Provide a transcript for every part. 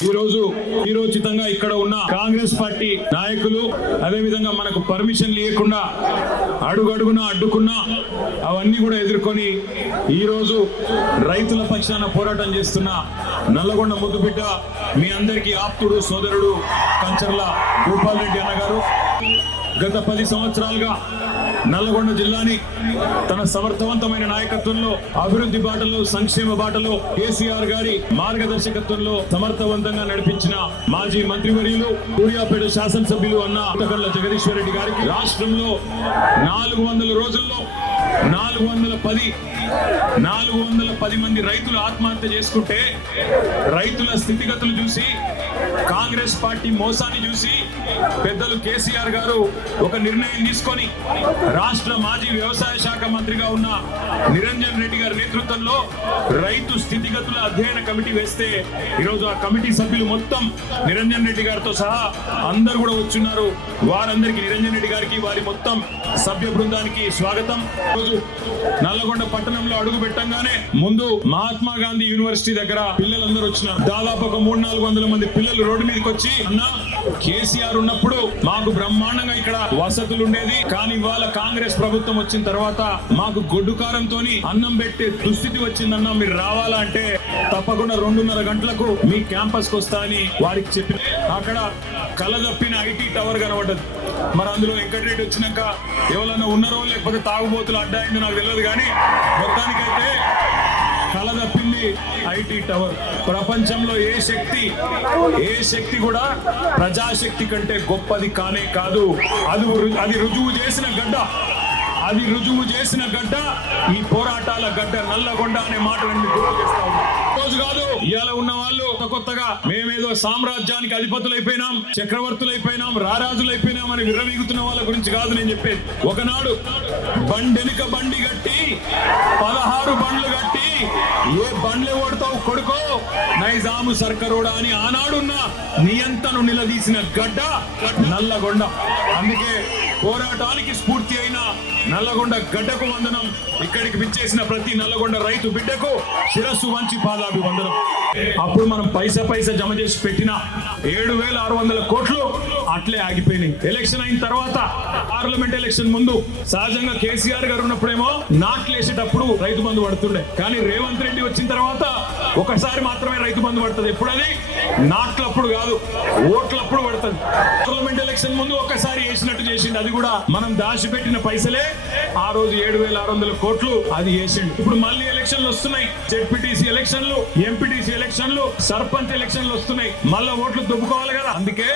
ఈరోజు రోజు ఈరోచితంగా ఇక్కడ ఉన్న కాంగ్రెస్ పార్టీ నాయకులు అదే విధంగా మనకు పర్మిషన్ లేకుండా అడుగడుగున అడ్డుకున్నా అవన్నీ కూడా ఎదుర్కొని ఈరోజు రైతుల పక్షాన పోరాటం చేస్తున్న నల్లగొండ ముద్దుబిడ్డ మీ అందరికీ ఆప్తుడు సోదరుడు కంచర్ల గోపాల్ రెడ్డి అన్న గారు గత పది సంవత్సరాలుగా నల్లగొండ జిల్లాని తన సమర్థవంతమైన నాయకత్వంలో అభివృద్ధి బాటలో సంక్షేమ బాటలో కేసీఆర్ గారి మార్గదర్శకత్వంలో సమర్థవంతంగా నడిపించిన మాజీ మంత్రివర్యులు సూర్యాపేట శాసనసభ్యులు అన్న పుట్టకల్ల జగదీశ్వర్ రెడ్డి గారికి రాష్ట్రంలో నాలుగు వందల రోజుల్లో నాలుగు వందల పది నాలుగు వందల పది మంది రైతులు ఆత్మహత్య చేసుకుంటే రైతుల స్థితిగతులు చూసి కాంగ్రెస్ పార్టీ మోసాన్ని చూసి పెద్దలు కేసీఆర్ గారు ఒక నిర్ణయం తీసుకొని రాష్ట్ర మాజీ వ్యవసాయ శాఖ మంత్రిగా ఉన్న నిరంజన్ రెడ్డి గారి నేతృత్వంలో రైతు స్థితిగతుల అధ్యయన కమిటీ వేస్తే ఈరోజు ఆ కమిటీ సభ్యులు మొత్తం నిరంజన్ రెడ్డి గారితో సహా అందరు కూడా వచ్చున్నారు. వారందరికీ నిరంజన్ రెడ్డి గారికి వారి మొత్తం సభ్య బృందానికి స్వాగతం. రోజు నల్లగొండ పట్టణంలో అడుగు పెట్టంగానే ముందు మహాత్మా గాంధీ యూనివర్సిటీ దగ్గర పిల్లలందరూ వచ్చినారు. దాదాపు ఒక మూడు నాలుగు వందల మంది పిల్లలు రోడ్డు మీదకి వచ్చి అన్న కేసీఆర్ ఉన్నప్పుడు మాకు బ్రహ్మాండంగా ఇక్కడ వసతులు ఉండేది. కానీ ఇవాళ కాంగ్రెస్ ప్రభుత్వం వచ్చిన తర్వాత మాకు గొడ్డుకారంతో అన్నం పెట్టే దుస్థితి వచ్చిందన్న మీరు రావాలా అంటే తప్పకుండా రెండున్నర గంటలకు మీ క్యాంపస్కు వస్తా అని వారికి చెప్పి అక్కడ కలదప్పిన ఐటీ టవర్ కనబడ్డది. మరి అందులో వెంకటరెడ్డి వచ్చినాక ఎవరన్నా ఉన్నారో లేకపోతే తాగుబోతులు అడ్డాయిందో నాకు తెలియదు కానీ మొత్తానికైతే కళ తప్పింది ఐటీ టవర్. ప్రపంచంలో ఏ శక్తి ఏ శక్తి కూడా ప్రజాశక్తి కంటే గొప్పది కానే కాదు. అది అది రుజువు చేసిన గడ్డ. అది రుజువు చేసిన గడ్డ ఈ పోరాటాల గడ్డ నల్లగొండ అనే మాట గుర్తు చేస్తా ఉన్నా. రోజు కాదు ఇవాళ ఉన్న వాళ్ళు కొత్త కొత్తగా మేమేదో సామ్రాజ్యానికి అధిపతులైపోయినాం చక్రవర్తులైపోయినాం అయిపోయినాం అని విర్రవీగుతున్న వాళ్ళ గురించి కాదు నేను చెప్పేది. ఒకనాడు బండెనుక బండి కట్టి పదహారు బండ్లు కట్టి ఏ బండ్లు కొడతావు కొడుకో నైజాము సర్కరోడా అని ఆనాడున్న నియంతను నిలదీసిన గడ్డ నల్లగొండ. అందుకే పోరాటానికి స్ఫూర్తి అయిన నల్లగొండ గడ్డకు వందనం. ఇక్కడికి విచ్చేసిన ప్రతి నల్లగొండ రైతు బిడ్డకు శిరస్సు వంచి పాదాభి వందనం అప్పుడు మనం పైసా పైసా జమ చేసి పెట్టిన ఏడు వేల ఆరు వందల కోట్లు అట్లే ఆగిపోయినాయి. ఎలక్షన్ అయిన తర్వాత పార్లమెంట్ ఎలక్షన్ ముందు సహజంగా కేసీఆర్ గారు ఉన్నప్పుడేమో నాట్లు వేసేటప్పుడు రైతు బంధు పడుతుండే. కానీ రేవంత్ రెడ్డి వచ్చిన తర్వాత ఒకసారి మాత్రమే రైతు బంధు పడుతుంది. ఎప్పుడు అది? నాట్లప్పుడు కాదు ఓట్లప్పుడు పడుతుంది. పార్లమెంట్ ఎలక్షన్ ముందు ఒకసారి వేసినట్టు చేసిండు. అది కూడా మనం దాచిపెట్టిన పైసలే. ఆ రోజు ఏడు వేల ఆరు వందల కోట్లు అది వేసిండు. ఇప్పుడు మళ్ళీ ఎలక్షన్లు వస్తున్నాయి. జెడ్పీటీసీ ఎలక్షన్లు ఎంపీటీసీ ఎలక్షన్లు సర్పంచ్ ఎలక్షన్లు వస్తున్నాయి. మళ్ళీ ఓట్లు దుబ్బుకోవాలి కదా. అందుకే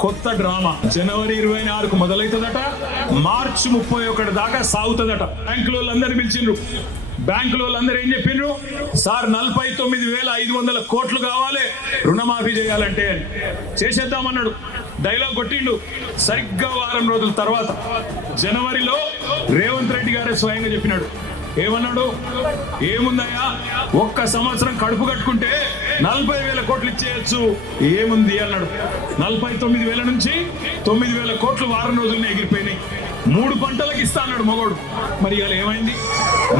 కొత్త డ్రామా. జనవరి ఇరవై నాలుగు మొదలవుతుందట. మార్చి ముప్పై ఒకటి దాకా సాగుతుందట. బ్యాంకుల వాళ్ళందరినీ పిలిచిండ్రు. బ్యాంకుల వాళ్ళందరూ ఏం చెప్పిండ్రు? సార్ నలభై తొమ్మిది వేల ఐదు వందల కోట్లు కావాలి రుణమాఫీ చేయాలంటే అని. చేసేద్దామన్నాడు. డైలాగ్ కొట్టిండు. సరిగ్గా వారం రోజుల తర్వాత జనవరిలో రేవంత్ రెడ్డి గారే స్వయంగా చెప్పినాడు. ఏమన్నాడు? ఏముందయ్యా ఒక్క సంవత్సరం కడుపు కట్టుకుంటే నలభై వేల కోట్లు ఇచ్చేయచ్చు. ఏముంది? అన్నాడు. నలభై తొమ్మిది వేల నుంచి తొమ్మిది వేల కోట్లు వారం రోజులనే ఎగిరిపోయినాయి. మూడు పంటలకు ఇస్తా అన్నాడు మగోడు. మరి ఇవాళ ఏమైంది?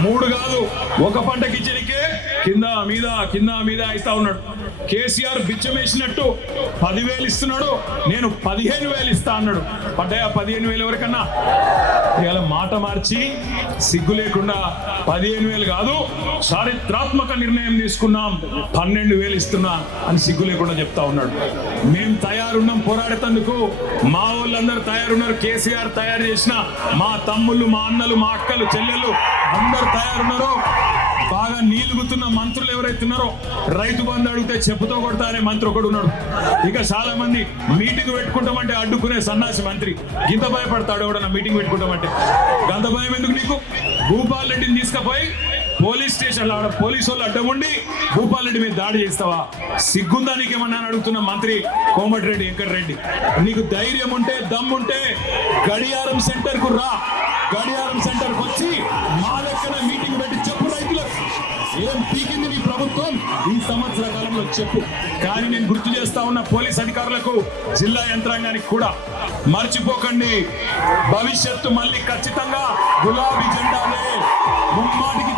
మూడు కాదు ఒక పంటకి ఇచ్చనికే కింద మీద కింద మీద అయితా ఉన్నాడు. కేసీఆర్ బిచ్చమేసినట్టు పదివేలు ఇస్తున్నాడు నేను పదిహేను వేలు ఇస్తా అన్నాడు. పడ్డాయా పదిహేను వేలు ఎవరికన్నా? ఇవాళ మాట మార్చి సిగ్గు లేకుండా పదిహేను వేలు కాదు చారిత్రాత్మక నిర్ణయం తీసుకున్నాం పన్నెండు వేలు ఇస్తున్నా అని సిగ్గు లేకుండా చెప్తా ఉన్నాడు. మేము తయారున్నాం పోరాడేటందుకు మా వాళ్ళందరూ తయారున్నారు కేసీఆర్ తయారు చేసిన మా తమ్ముళ్ళు మా అన్నలు మా అక్కలు చెల్లెలు అందరు తయారున్నారో బాగా నీలుగుతున్న మంత్రులు ఎవరైతే ఉన్నారో రైతు బంధు అడిగితే చెప్పుతో కొడతా అనే మంత్రి ఒకడు ఉన్నాడు. ఇక చాలా మంది మీటింగ్ పెట్టుకుంటామంటే అడ్డుకునే సన్నాసి మంత్రి. గింత భయపడతాడు ఎవడన్నా మీటింగ్ పెట్టుకుంటామంటే. గంత భయం ఎందుకు నీకు? భూపాల్ రెడ్డిని తీసుకుపోయి పోలీస్ స్టేషన్ ఆడ పోలీసు వాళ్ళు అడ్డం ఉండి భూపాల్ రెడ్డి మీద దాడి చేస్తావా? సిగ్గుందా నీకేమన్నా అని అడుగుతున్న మంత్రి కోమటిరెడ్డి వెంకటరెడ్డి. నీకు ధైర్యం ఉంటే దమ్ముంటే గడియారం సెంటర్కు రా. గడియారం సెంటర్కు వచ్చి మా దగ్గర మీటింగ్ పెట్టి చెప్పు రైతులకు. ఏం పీకింది నీ ప్రభుత్వం? ఈ సంవత్సర కాలంలో చెప్పు. కానీ నేను గుర్తు చేస్తా ఉన్న పోలీస్ అధికారులకు జిల్లా యంత్రాంగానికి కూడా. మర్చిపోకండి. భవిష్యత్తు మళ్ళీ ఖచ్చితంగా గులాబీ జెండానే ముమ్మాటికి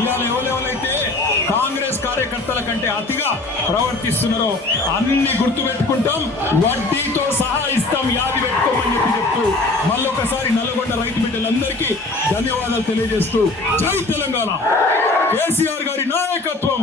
ఇవాళ ఎవరెవరైతే కాంగ్రెస్ కార్యకర్తల కంటే అతిగా ప్రవర్తిస్తున్నారో అన్ని గుర్తు పెట్టుకుంటాం. వడ్డీతో సహా ఇస్తాం యాది పెట్టుకోమని చెప్పి చెప్తూ మళ్ళొకసారి నల్గొండ రైతు బిడ్డలందరికీ ధన్యవాదాలు తెలియజేస్తూ జై తెలంగాణ. కేసీఆర్ గారి నాయకత్వం.